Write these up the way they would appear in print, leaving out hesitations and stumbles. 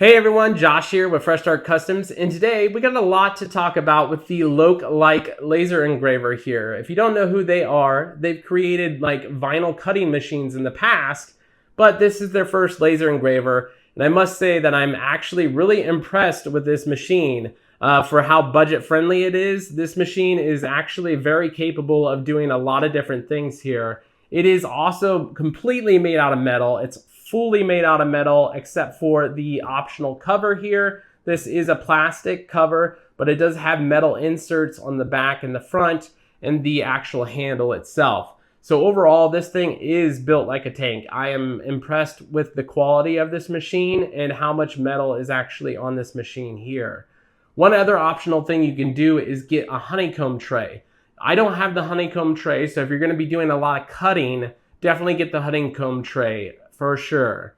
Hey everyone, Josh here with Fresh Start Customs, and today we got a lot to talk about with the LokLik laser engraver here. If you don't know who they are, they've created like vinyl cutting machines in the past, but this is their first laser engraver, and I must say that I'm actually really impressed with this machine. For how budget friendly it is, this machine is actually very capable of doing a lot of different things here. It is also completely made out of metal. It's fully made out of metal except for the optional cover here. This is a plastic cover, but it does have metal inserts on the back and the front and the actual handle itself. So overall, this thing is built like a tank. I am impressed with the quality of this machine and how much metal is actually on this machine here. One other optional thing you can do is get a honeycomb tray. I don't have the honeycomb tray, so if you're going to be doing a lot of cutting, definitely get the honeycomb tray for sure.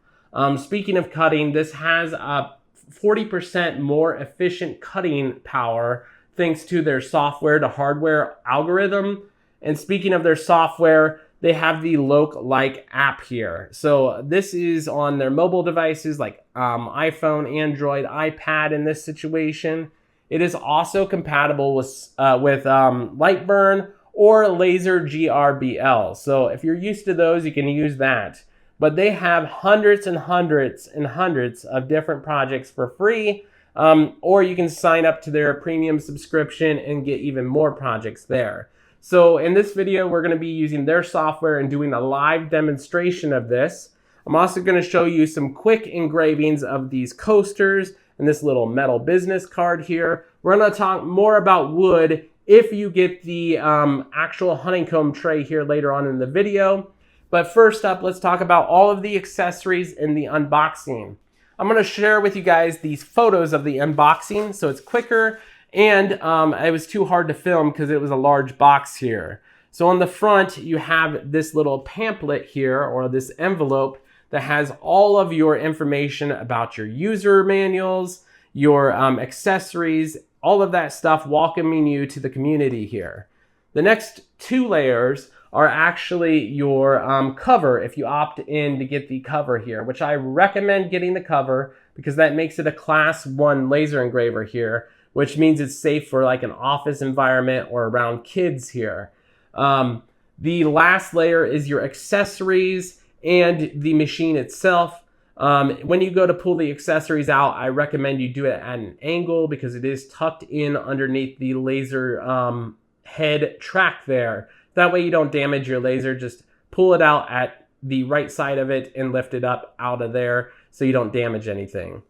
Speaking of cutting, this has a 40% more efficient cutting power thanks to their software to hardware algorithm. And speaking of their software, they have the LokLik app here. So this is on their mobile devices like iPhone, Android, iPad in this situation. It is also compatible with Lightburn or Laser GRBL. So if you're used to those, you can use that. But they have hundreds and hundreds and hundreds of different projects for free, or you can sign up to their premium subscription and get even more projects there. So in this video, we're going to be using their software and doing a live demonstration of this. I'm also going to show you some quick engravings of these coasters and this little metal business card here. We're going to talk more about wood if you get the actual honeycomb tray here later on in the video. But first up, let's talk about all of the accessories in the unboxing. I'm going to share with you guys these photos of the unboxing so it's quicker, and it was too hard to film because it was a large box here. So on the front, you have this little pamphlet here, or this envelope, that has all of your information about your user manuals, your accessories, all of that stuff welcoming you to the community here. The next two layers are actually your cover if you opt in to get the cover here, which I recommend getting the cover because that makes it a class 1 laser engraver here, which means it's safe for like an office environment or around kids here. The last layer is your accessories and the machine itself. When you go to pull the accessories out, I recommend you do it at an angle because it is tucked in underneath the laser head track there. That way you don't damage your laser. Just pull it out at the right side of it and lift it up out of there so you don't damage anything.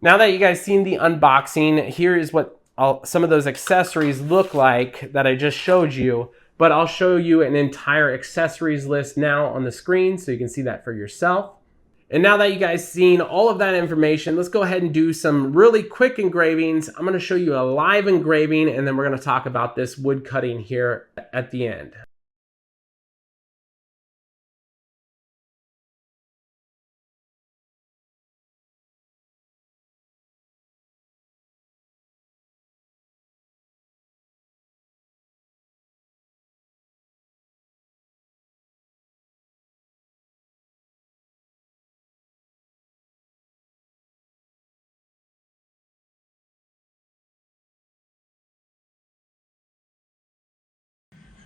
Now that you guys seen the unboxing, here is what some of those accessories look like that I just showed you, but I'll show you an entire accessories list now on the screen so you can see that for yourself. And now that you guys seen all of that information, let's go ahead and do some really quick engravings. I'm going to show you a live engraving, and then we're going to talk about this wood cutting here at the end.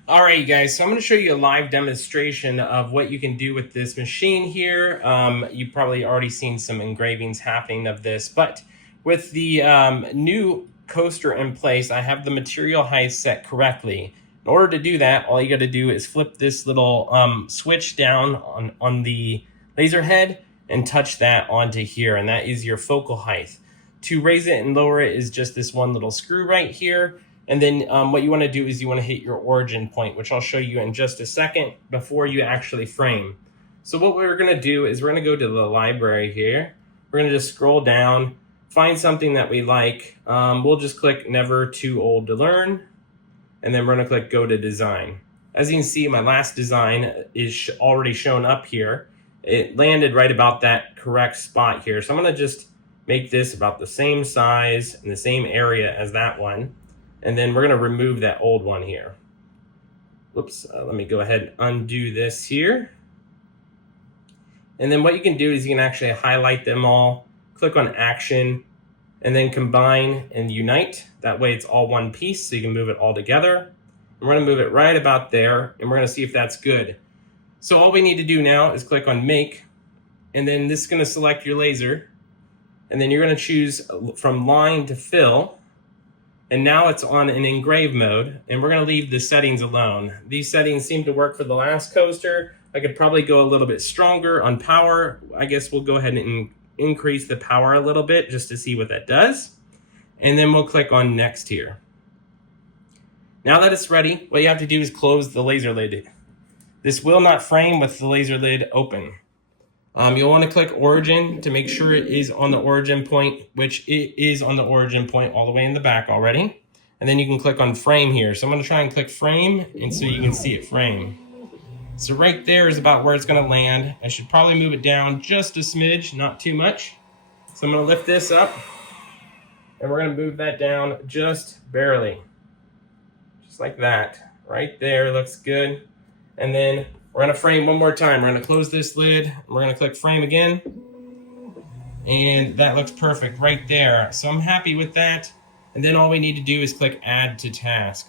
Alright you guys, so I'm going to show you a live demonstration of what you can do with this machine here. You've probably already seen some engravings happening of this, but with the new coaster in place, I have the material height set correctly. In order to do that, all you got to do is flip this little switch down on the laser head and touch that onto here, and that is your focal height. To raise it and lower it is just this one little screw right here. And then what you want to do is you want to hit your origin point, which I'll show you in just a second before you actually frame. So what we're going to do is we're going to go to the library here. We're going to just scroll down, find something that we like. We'll just click Never Too Old to Learn, and then we're going to click Go to Design. As you can see, my last design is already shown up here. It landed right about that correct spot here. So I'm going to just make this about the same size and the same area as that one. And then we're going to remove that old one here. Whoops, let me go ahead and undo this here. And then what you can do is you can actually highlight them all, click on Action, and then Combine and Unite. That way it's all one piece, so you can move it all together. And we're gonna move it right about there, and we're gonna see if that's good. So all we need to do now is click on Make, and then this is gonna select your laser, and then you're gonna choose from line to fill, and now it's on an engrave mode, and we're gonna leave the settings alone. These settings seem to work for the last coaster. I could probably go a little bit stronger on power. I guess we'll go ahead and increase the power a little bit just to see what that does. And then we'll click on Next here. Now that it's ready, what you have to do is close the laser lid. This will not frame with the laser lid open. You'll want to click Origin to make sure it is on the origin point, which it is on the origin point all the way in the back already. And then you can click on Frame here. So I'm going to try and click Frame, and so you can see it frame. So right there is about where it's going to land. I should probably move it down just a smidge, not too much. So I'm going to lift this up, and we're going to move that down just barely. Just like that. Right there, looks good. And then we're going to frame one more time. We're going to close this lid. We're going to click Frame again. And that looks perfect right there. So I'm happy with that. And then all we need to do is click Add to Task.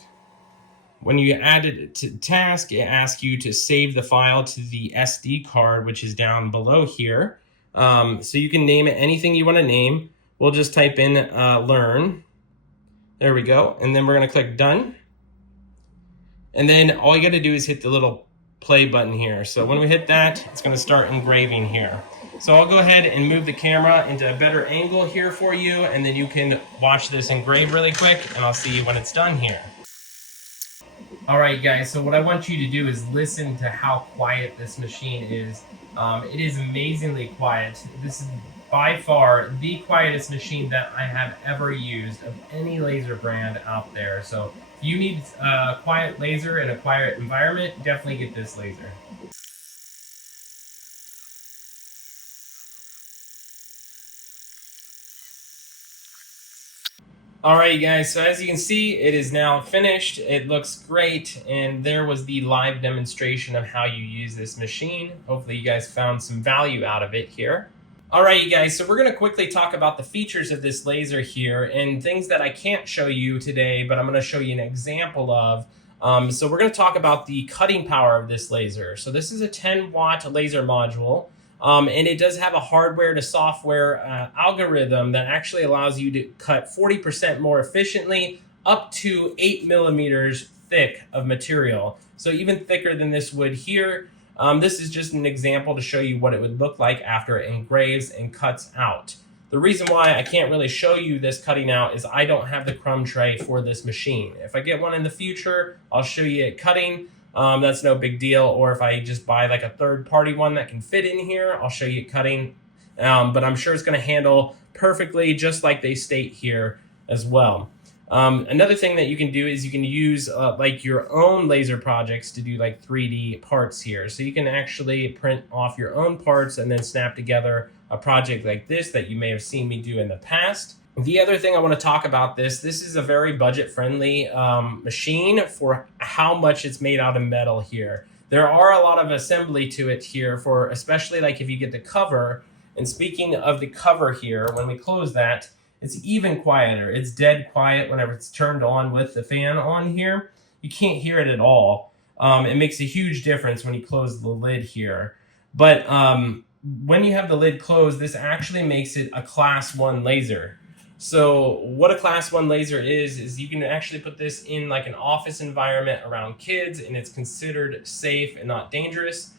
When you add it to task, it asks you to save the file to the SD card, which is down below here. So you can name it anything you want to name. We'll just type in Learn. There we go. And then we're going to click Done. And then all you got to do is hit the little play button here. So when we hit that, it's going to start engraving here. So I'll go ahead and move the camera into a better angle here for you, and then you can watch this engrave really quick, and I'll see you when it's done here. All right, guys, so what I want you to do is listen to how quiet this machine is. It is amazingly quiet. This is by far the quietest machine that I have ever used of any laser brand out there. So if you need a quiet laser in a quiet environment, definitely get this laser. All right, guys, so as you can see, it is now finished. It looks great, and there was the live demonstration of how you use this machine. Hopefully you guys found some value out of it here. All right, you guys, so we're gonna quickly talk about the features of this laser here and things that I can't show you today, but I'm gonna show you an example of. So we're gonna talk about the cutting power of this laser. So this is a 10-watt laser module. And it does have a hardware to software algorithm that actually allows you to cut 40% more efficiently, up to 8 millimeters thick of material. So even thicker than this wood here. This is just an example to show you what it would look like after it engraves and cuts out. The reason why I can't really show you this cutting out is I don't have the crumb tray for this machine. If I get one in the future, I'll show you it cutting. That's no big deal. Or if I just buy like a third-party one that can fit in here, I'll show you cutting. But I'm sure it's going to handle perfectly, just like they state here as well. Another thing that you can do is you can use like your own laser projects to do like 3D parts here. So you can actually print off your own parts and then snap together a project like this that you may have seen me do in the past. The other thing I want to talk about this is a very budget-friendly machine for how much it's made out of metal here. There are a lot of assembly to it here for especially like if you get the cover. And speaking of the cover here, when we close that, it's even quieter. It's dead quiet whenever it's turned on with the fan on here. You can't hear it at all. It makes a huge difference when you close the lid here. But when you have the lid closed, this actually makes it a Class 1 laser. So what a Class 1 laser is you can actually put this in like an office environment around kids, and it's considered safe and not dangerous.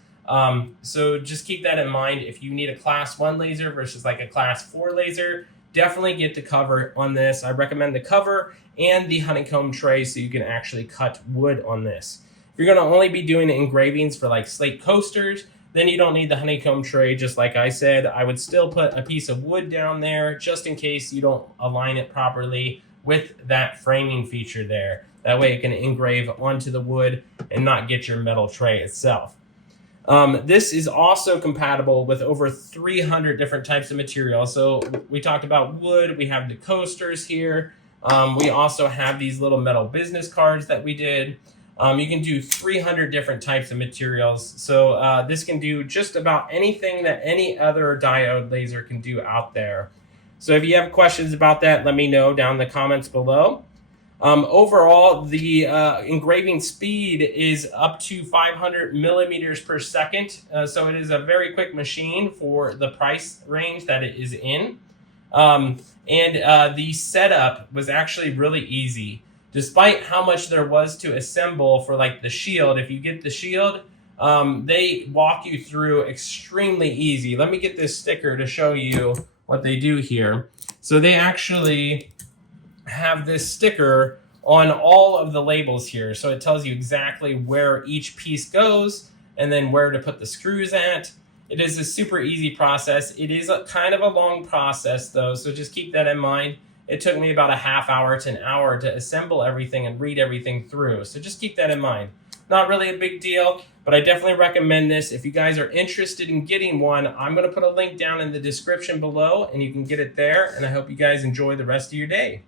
So just keep that in mind. If you need a Class 1 laser versus like a Class 4 laser, definitely get the cover on this. I recommend the cover and the honeycomb tray so you can actually cut wood on this. If you're going to only be doing engravings for like slate coasters, then you don't need the honeycomb tray. Just like I said, I would still put a piece of wood down there just in case you don't align it properly with that framing feature there. That way it can engrave onto the wood and not get your metal tray itself. This is also compatible with over 300 different types of material. So we talked about wood, we have the coasters here. We also have these little metal business cards that we did. You can do 300 different types of materials. So this can do just about anything that any other diode laser can do out there. So if you have questions about that, let me know down in the comments below. Overall, the engraving speed is up to 500 millimeters per second. So it is a very quick machine for the price range that it is in. The setup was actually really easy. Despite how much there was to assemble for like the shield, if you get the shield, they walk you through extremely easy. Let me get this sticker to show you what they do here. So they actually have this sticker on all of the labels here. So it tells you exactly where each piece goes and then where to put the screws at. It is a super easy process. It is a kind of a long process though, so just keep that in mind. It took me about a half hour to an hour to assemble everything and read everything through. So just keep that in mind. Not really a big deal, but I definitely recommend this. If you guys are interested in getting one, I'm going to put a link down in the description below and you can get it there. And I hope you guys enjoy the rest of your day.